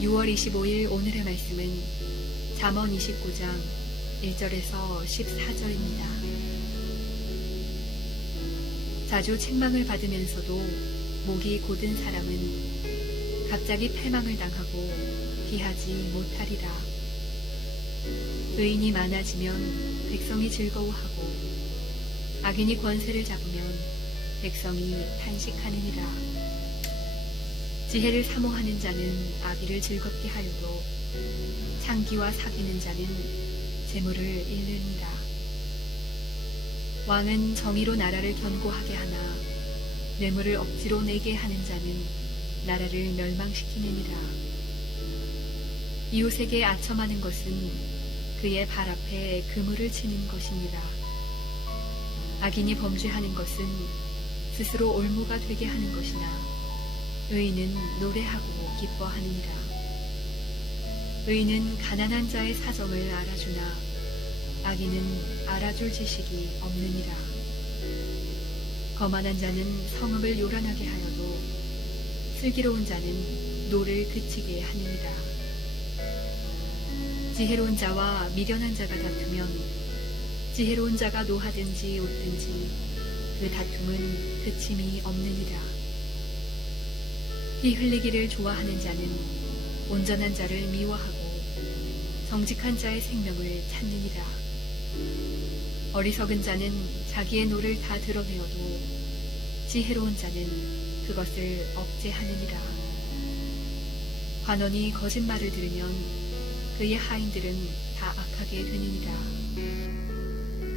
6월 25일 오늘의 말씀은 잠언 29장 1절에서 14절입니다. 자주 책망을 받으면서도 목이 곧은 사람은 갑자기 패망을 당하고 피하지 못하리라. 의인이 많아지면 백성이 즐거워하고 악인이 권세를 잡으면 백성이 탄식하느니라. 지혜를 사모하는 자는 아비를 즐겁게 하여도 창기와 사귀는 자는 재물을 잃느니라. 왕은 정의로 나라를 견고하게 하나 뇌물을 억지로 내게 하는 자는 나라를 멸망시키느니라. 이웃에게 아첨하는 것은 그의 발 앞에 그물을 치는 것이니라. 악인이 범죄하는 것은 스스로 올무가 되게 하는 것이나 의인은 노래하고 기뻐하느니라. 의인은 가난한 자의 사정을 알아주나 악인은 알아줄 지식이 없느니라. 거만한 자는 성읍을 요란하게 하여도 슬기로운 자는 노를 그치게 하느니라. 지혜로운 자와 미련한 자가 다투면 지혜로운 자가 노하든지 웃든지 그 다툼은 그침이 없느니라. 피 흘리기를 좋아하는 자는 온전한 자를 미워하고 정직한 자의 생명을 찾느니라. 어리석은 자는 자기의 노를 다 드러내어도 지혜로운 자는 그것을 억제하느니라. 관원이 거짓말을 들으면 그의 하인들은 다 악하게 되느니라.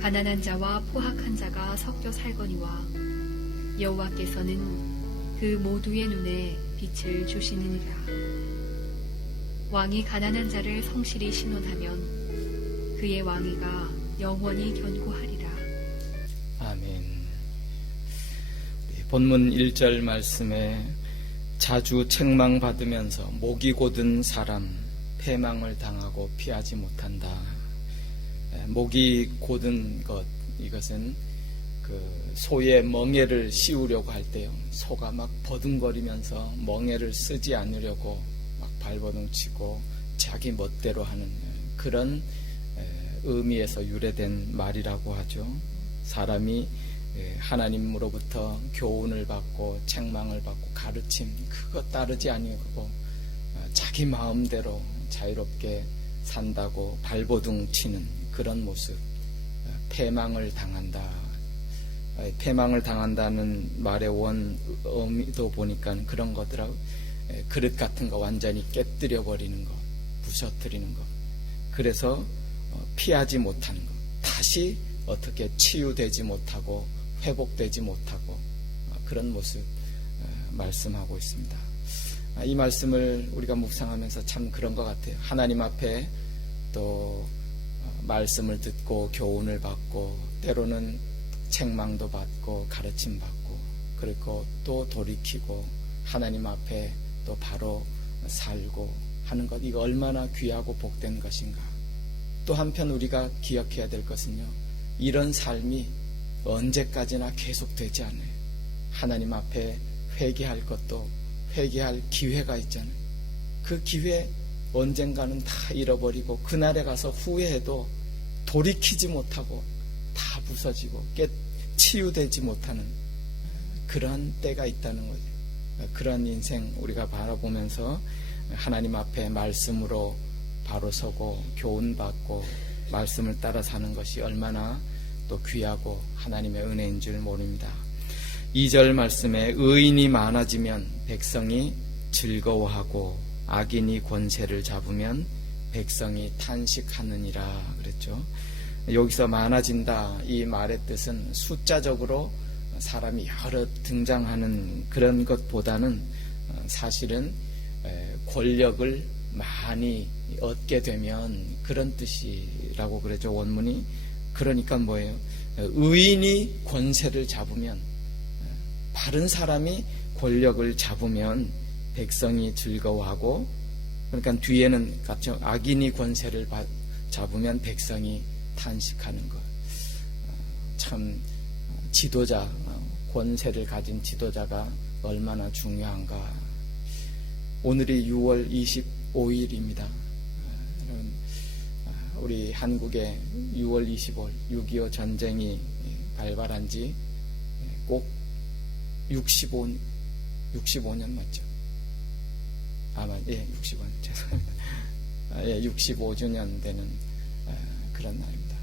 가난한 자와 포학한 자가 섞여 살거니와 여호와께서는 그 모두의 눈에 빛을 주시느니라. 왕이 가난한 자를 성실히 신원하면 그의 왕위가 영원히 견고하리라. 아멘. 본문 1절 말씀에 자주 책망받으면서 목이 곧은 사람 패망을 당하고 피하지 못한다. 목이 곧은 것, 이것은 그 소의 멍에를 씌우려고 할 때요, 소가 막 버둥거리면서 멍에를 쓰지 않으려고 막 발버둥 치고 자기 멋대로 하는 그런 의미에서 유래된 말이라고 하죠. 사람이 하나님으로부터 교훈을 받고 책망을 받고 가르침 그거 따르지 아니하고 자기 마음대로 자유롭게 산다고 발버둥 치는 그런 모습, 패망을 당한다. 패망을 당한다는 말의 원 의미도 보니까 그런 거더라고. 그릇 같은 거 완전히 깨뜨려 버리는 것, 부서뜨리는 것. 그래서 피하지 못하는 것, 다시 어떻게 치유되지 못하고 회복되지 못하고 그런 모습 말씀하고 있습니다. 이 말씀을 우리가 묵상하면서 참 그런 것 같아요. 하나님 앞에 또 말씀을 듣고 교훈을 받고 때로는 책망도 받고 가르침 받고 그리고 또 돌이키고 하나님 앞에 또 바로 살고 하는 것, 이거 얼마나 귀하고 복된 것인가. 또 한편 우리가 기억해야 될 것은요, 이런 삶이 언제까지나 계속되지 않아요. 하나님 앞에 회개할 것도 회개할 기회가 있잖아요. 그 기회 언젠가는 다 잃어버리고 그날에 가서 후회해도 돌이키지 못하고 다 부서지고 치유되지 못하는 그런 때가 있다는 거죠. 그런 인생 우리가 바라보면서 하나님 앞에 말씀으로 바로 서고 교훈받고 말씀을 따라 사는 것이 얼마나 또 귀하고 하나님의 은혜인 줄 모릅니다. 2절 말씀에 의인이 많아지면 백성이 즐거워하고 악인이 권세를 잡으면 백성이 탄식하느니라 그랬죠. 여기서 많아진다, 이 말의 뜻은 숫자적으로 사람이 여러 등장하는 그런 것보다는 사실은 권력을 많이 얻게 되면 그런 뜻이라고 그러죠, 원문이. 그러니까 뭐예요? 의인이 권세를 잡으면, 바른 사람이 권력을 잡으면 백성이 즐거워하고, 그러니까 뒤에는 같죠. 악인이 권세를 잡으면 백성이 탄식하는 것. 참 지도자, 권세를 가진 지도자가 얼마나 중요한가. 오늘이 6월 25일입니다. 우리 한국의 6월 25일 6.25 전쟁이 발발한 지 꼭 65년 맞죠? 아마 65년 죄송합니다. 65주년 되는 그런 날입니다.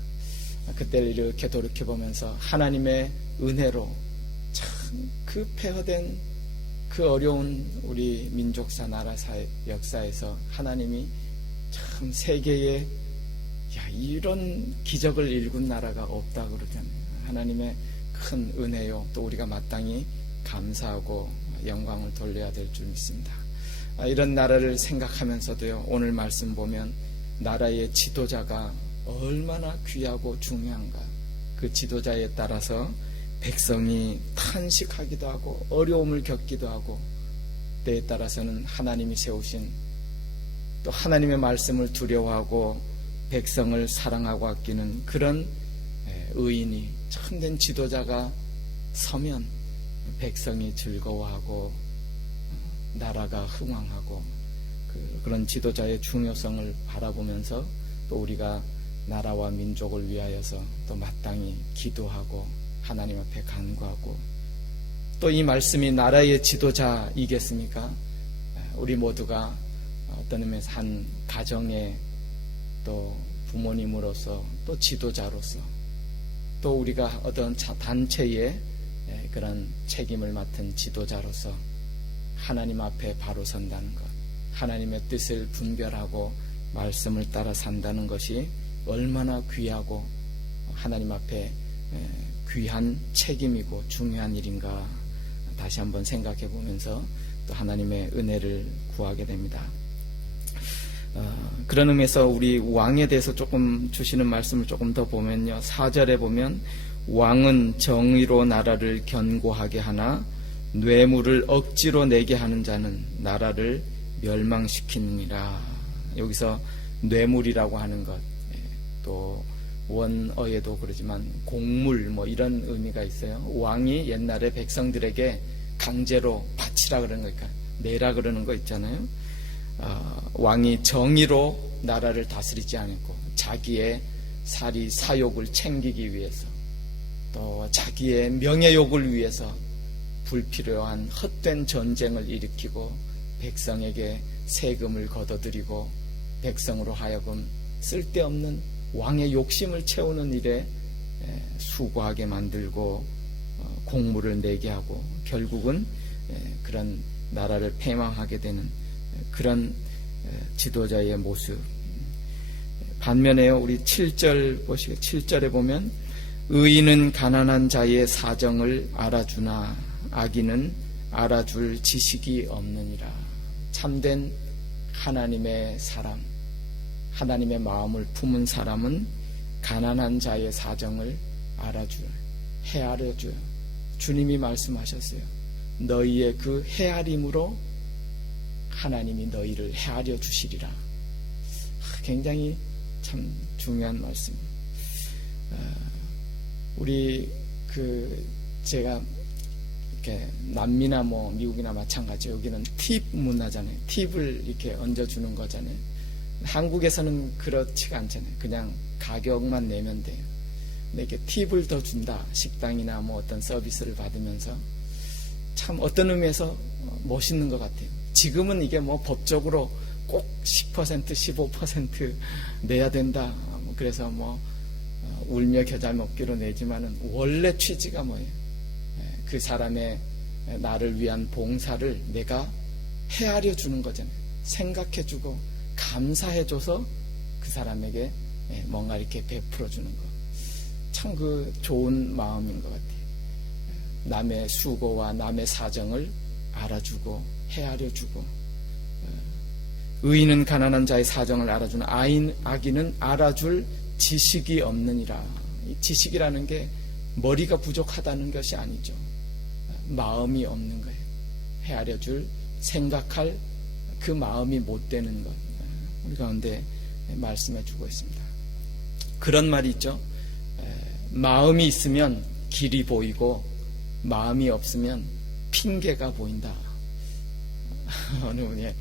그때를 이렇게 돌이켜보면서 하나님의 은혜로 참 그 폐허된 그 어려운 우리 민족사 나라사의 역사에서 하나님이 참 세계에 이런 기적을 일군 나라가 없다 그러잖아요. 하나님의 큰 은혜요. 또 우리가 마땅히 감사하고 영광을 돌려야 될 줄 믿습니다. 이런 나라를 생각하면서도요, 오늘 말씀 보면 나라의 지도자가 얼마나 귀하고 중요한가. 그 지도자에 따라서 백성이 탄식하기도 하고 어려움을 겪기도 하고, 때에 따라서는 하나님이 세우신 또 하나님의 말씀을 두려워하고 백성을 사랑하고 아끼는 그런 의인이 참된 지도자가 서면 백성이 즐거워하고 나라가 흥왕하고, 그런 지도자의 중요성을 바라보면서 또 우리가 나라와 민족을 위하여서 또 마땅히 기도하고 하나님 앞에 간구하고, 또 이 말씀이 나라의 지도자이겠습니까? 우리 모두가 어떤 의미에서 한 가정의 또 부모님으로서 또 지도자로서 또 우리가 어떤 단체의 그런 책임을 맡은 지도자로서 하나님 앞에 바로 선다는 것, 하나님의 뜻을 분별하고 말씀을 따라 산다는 것이 얼마나 귀하고 하나님 앞에 귀한 책임이고 중요한 일인가 다시 한번 생각해 보면서 또 하나님의 은혜를 구하게 됩니다. 그런 의미에서 우리 왕에 대해서 조금 주시는 말씀을 조금 더 보면요, 4절에 보면 왕은 정의로 나라를 견고하게 하나 뇌물을 억지로 내게 하는 자는 나라를 멸망시키느니라. 여기서 뇌물이라고 하는 것, 또 원어에도 그러지만 공물 이런 의미가 있어요. 왕이 옛날에 백성들에게 강제로 바치라 그러는 거니까 내라 그러는 거 있잖아요. 왕이 정의로 나라를 다스리지 않고 자기의 사욕을 챙기기 위해서 또 자기의 명예욕을 위해서 불필요한 헛된 전쟁을 일으키고 백성에게 세금을 걷어들이고 백성으로 하여금 쓸데없는 왕의 욕심을 채우는 일에 수고하게 만들고 공물을 내게 하고 결국은 그런 나라를 패망하게 되는 그런 지도자의 모습. 반면에요, 우리 7절 보시고 7절에 보면 의인은 가난한 자의 사정을 알아주나 악인은 알아줄 지식이 없느니라. 참된 하나님의 사람, 하나님의 마음을 품은 사람은 가난한 자의 사정을 알아줘요. 헤아려줘요. 주님이 말씀하셨어요. 너희의 그 헤아림으로 하나님이 너희를 헤아려 주시리라. 굉장히 참 중요한 말씀. 우리 제가 이렇게 남미나 미국이나 마찬가지 여기는 팁 문화잖아요. 팁을 이렇게 얹어주는 거잖아요. 한국에서는 그렇지가 않잖아요. 그냥 가격만 내면 돼요. 근데 이렇게 팁을 더 준다. 식당이나 어떤 서비스를 받으면서 참 어떤 의미에서 멋있는 것 같아요. 지금은 이게 법적으로 꼭 10%, 15% 내야 된다. 그래서 울며 겨자 먹기로 내지만은 원래 취지가 뭐예요? 그 사람의 나를 위한 봉사를 내가 헤아려 주는 거잖아요. 생각해 주고 감사해 줘서 그 사람에게 뭔가 이렇게 베풀어 주는 거. 참 좋은 마음인 것 같아요. 남의 수고와 남의 사정을 알아주고 헤아려 주고, 의인은 가난한 자의 사정을 알아주는 악인은 알아줄 지식이 없느니라. 이 지식이라는 게 머리가 부족하다는 것이 아니죠. 마음이 없는 거예요. 헤아려 줄 생각할 그 마음이 못 되는 것, 우리 가운데 말씀해 주고 있습니다. 그런 말이 있죠. 마음이 있으면 길이 보이고 마음이 없으면 핑계가 보인다. 어느 분의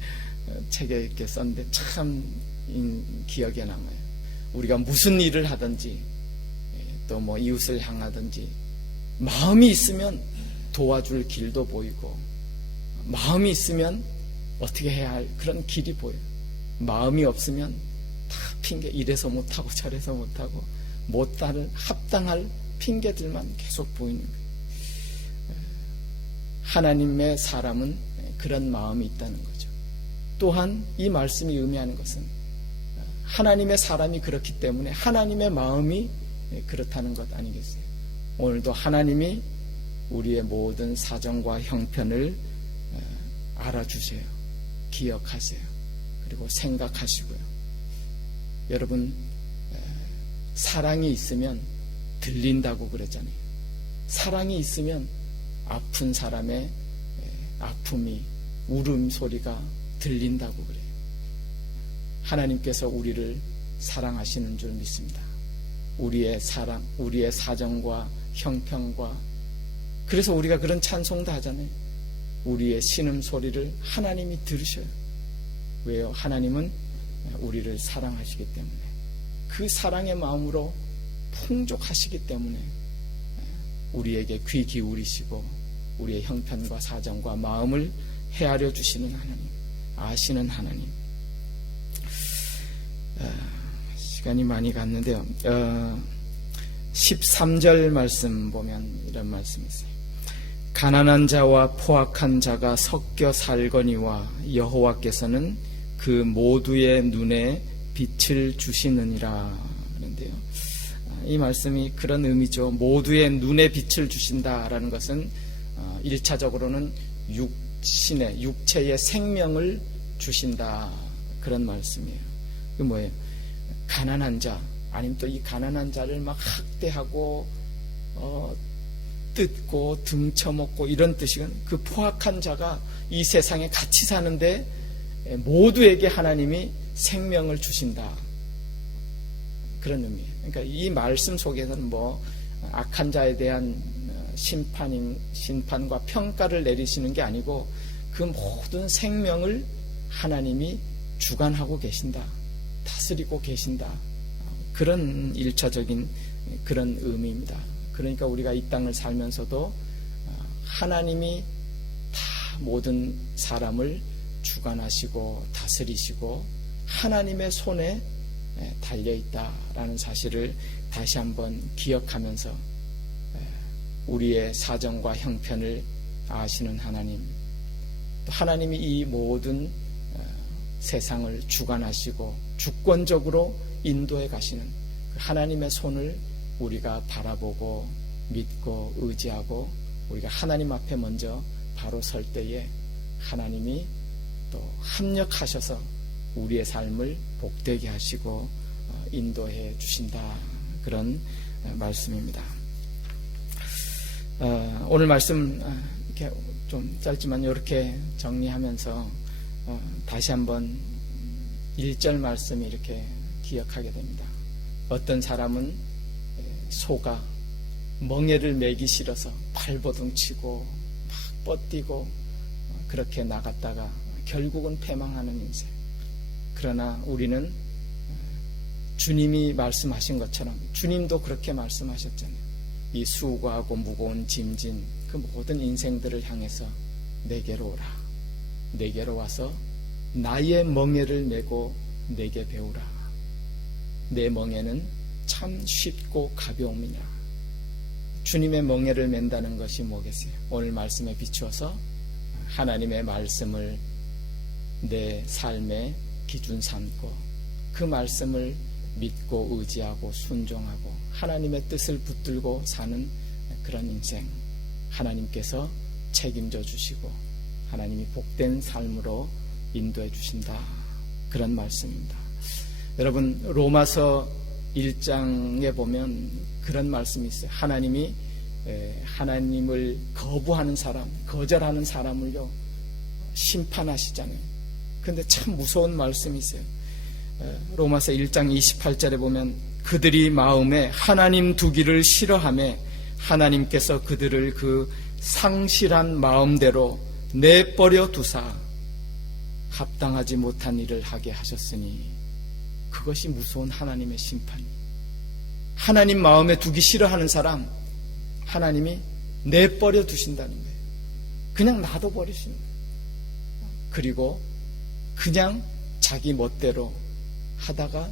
책에 이렇게 썼는데 참 기억에 남아요. 우리가 무슨 일을 하든지 또 뭐 이웃을 향하든지 마음이 있으면 도와줄 길도 보이고, 마음이 있으면 어떻게 해야 할 그런 길이 보여요. 마음이 없으면 다 핑계, 이래서 못하고 저래서 못하고 못할 합당할 핑계들만 계속 보이는 거예요. 하나님의 사람은 그런 마음이 있다는 거죠. 또한 이 말씀이 의미하는 것은 하나님의 사람이 그렇기 때문에 하나님의 마음이 그렇다는 것 아니겠어요? 오늘도 하나님이 우리의 모든 사정과 형편을 알아주세요. 기억하세요. 그리고 생각하시고요. 여러분, 사랑이 있으면 들린다고 그랬잖아요. 사랑이 있으면 아픈 사람의 아픔이, 울음소리가 들린다고 그래요. 하나님께서 우리를 사랑하시는 줄 믿습니다. 우리의 사랑, 우리의 사정과 형편과, 그래서 우리가 그런 찬송도 하잖아요. 우리의 신음소리를 하나님이 들으셔요. 왜요? 하나님은 우리를 사랑하시기 때문에, 그 사랑의 마음으로 풍족하시기 때문에 우리에게 귀 기울이시고 우리의 형편과 사정과 마음을 헤아려 주시는 하나님, 아시는 하나님. 시간이 많이 갔는데요. 13절 말씀 보면 이런 말씀이 있어요. 가난한 자와 포악한 자가 섞여 살거니와 여호와께서는 그 모두의 눈에 빛을 주시느니라. 그런데요, 이 말씀이 그런 의미죠. 모두의 눈에 빛을 주신다라는 것은 1차적으로는 육체의 생명을 주신다, 그런 말씀이에요. 그 뭐예요? 가난한 자, 아니면 또 이 가난한 자를 막 학대하고 뜯고 등쳐먹고 이런 뜻이건, 그 포악한 자가 이 세상에 같이 사는데 모두에게 하나님이 생명을 주신다, 그런 의미예요. 그러니까 이 말씀 속에서는 뭐 악한 자에 대한 심판과 평가를 내리시는 게 아니고, 그 모든 생명을 하나님이 주관하고 계신다, 다스리고 계신다, 그런 일차적인 그런 의미입니다. 그러니까 우리가 이 땅을 살면서도 하나님이 다 모든 사람을 주관하시고 다스리시고 하나님의 손에 달려있다라는 사실을 다시 한번 기억하면서 우리의 사정과 형편을 아시는 하나님, 또 하나님이 이 모든 세상을 주관하시고 주권적으로 인도해 가시는 그 하나님의 손을 우리가 바라보고 믿고 의지하고, 우리가 하나님 앞에 먼저 바로 설 때에 하나님이 또 합력하셔서 우리의 삶을 복되게 하시고 인도해 주신다, 그런 말씀입니다. 오늘 말씀 이렇게 좀 짧지만 이렇게 정리하면서 다시 한번 1절 말씀이 이렇게 기억하게 됩니다. 어떤 사람은 소가 멍에를 매기 싫어서 발버둥 치고 막 뻗뛰고 그렇게 나갔다가 결국은 패망하는 인생. 그러나 우리는 주님이 말씀하신 것처럼, 주님도 그렇게 말씀하셨잖아요. 이 수고하고 무거운 짐진 그 모든 인생들을 향해서 내게로 오라. 내게로 와서 나의 멍에를 메고 내게 배우라. 내 멍에는 참 쉽고 가벼움이냐. 주님의 멍에를 맨다는 것이 뭐겠어요? 오늘 말씀에 비추어서 하나님의 말씀을 내 삶의 기준 삼고 그 말씀을 믿고 의지하고 순종하고 하나님의 뜻을 붙들고 사는 그런 인생, 하나님께서 책임져 주시고 하나님이 복된 삶으로 인도해 주신다, 그런 말씀입니다. 여러분, 로마서 1장에 보면 그런 말씀이 있어요. 하나님이 하나님을 거부하는 사람, 거절하는 사람을요 심판하시잖아요. 그런데 참 무서운 말씀이 있어요. 로마서 1장 28절에 보면 그들이 마음에 하나님 두기를 싫어하며 하나님께서 그들을 그 상실한 마음대로 내버려 두사 합당하지 못한 일을 하게 하셨으니 그것이 무서운 하나님의 심판이. 하나님 마음에 두기 싫어하는 사람 하나님이 내버려 두신다는 거예요. 그냥 놔둬버리시는 거예요. 그리고 그냥 자기 멋대로 하다가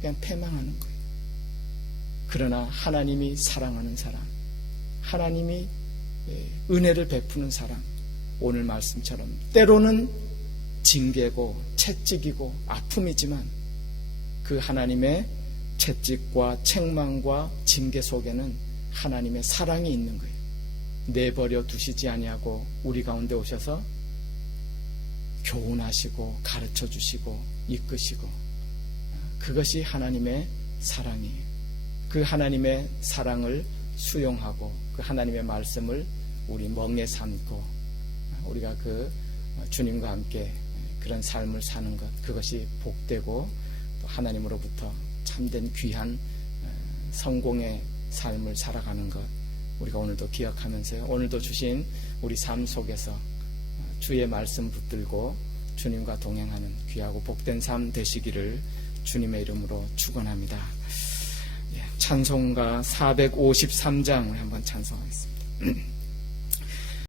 그냥 패망하는 거예요. 그러나 하나님이 사랑하는 사람, 하나님이 은혜를 베푸는 사람, 오늘 말씀처럼 때로는 징계고 채찍이고 아픔이지만 그 하나님의 채찍과 책망과 징계 속에는 하나님의 사랑이 있는 거예요. 내버려 두시지 아니하고 우리 가운데 오셔서 교훈하시고 가르쳐 주시고 이끄시고, 그것이 하나님의 사랑이에요. 그 하나님의 사랑을 수용하고 그 하나님의 말씀을 우리 멍에 삼고 우리가 그 주님과 함께 그런 삶을 사는 것, 그것이 복되고 또 하나님으로부터 참된 귀한 성공의 삶을 살아가는 것, 우리가 오늘도 기억하면서요, 오늘도 주신 우리 삶 속에서 주의 말씀 붙들고 주님과 동행하는 귀하고 복된 삶 되시기를 주님의 이름으로 축원합니다. 찬송가 453장을 한번 찬송하겠습니다.